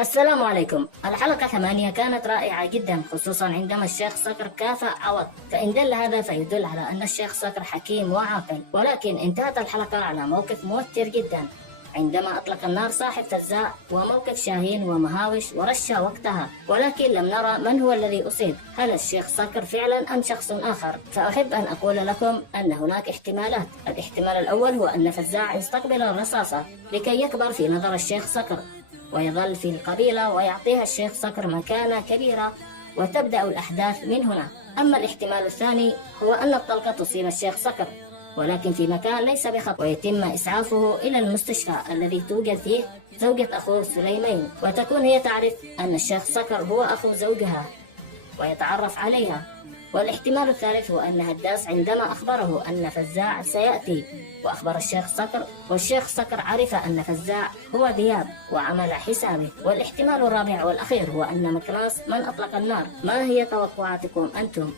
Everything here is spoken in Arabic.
السلام عليكم. الحلقة 8 كانت رائعة جدا، خصوصا عندما الشيخ صقر كافأ عوض، فإن دل هذا فيدل على أن الشيخ صقر حكيم وعاقل. ولكن انتهت الحلقة على موقف موتر جدا، عندما أطلق النار صاحب فزاع، وموقف شاهين ومهاوش ورشا وقتها، ولكن لم نرى من هو الذي أصيب، هل الشيخ صقر فعلا أم شخص آخر؟ فأحب أن أقول لكم أن هناك احتمالات. الاحتمال الأول هو أن فزاع استقبل الرصاصة لكي يكبر في نظر الشيخ صقر ويظل في القبيلة ويعطيها الشيخ صقر مكانة كبيرة، وتبدأ الأحداث من هنا. أما الاحتمال الثاني هو أن الطلقة تصيب الشيخ صقر ولكن في مكان ليس بخطر، ويتم إسعافه إلى المستشفى الذي توجد فيه زوجة أخوه سليمان، وتكون هي تعرف أن الشيخ صقر هو أخو زوجها ويتعرف عليها. والاحتمال الثالث هو أن هداس عندما أخبره أن فزاع سيأتي وأخبر الشيخ صقر، والشيخ صقر عرف أن فزاع هو ذياب وعمل حسابه. والاحتمال الرابع والأخير هو أن مكناس من أطلق النار. ما هي توقعاتكم أنتم؟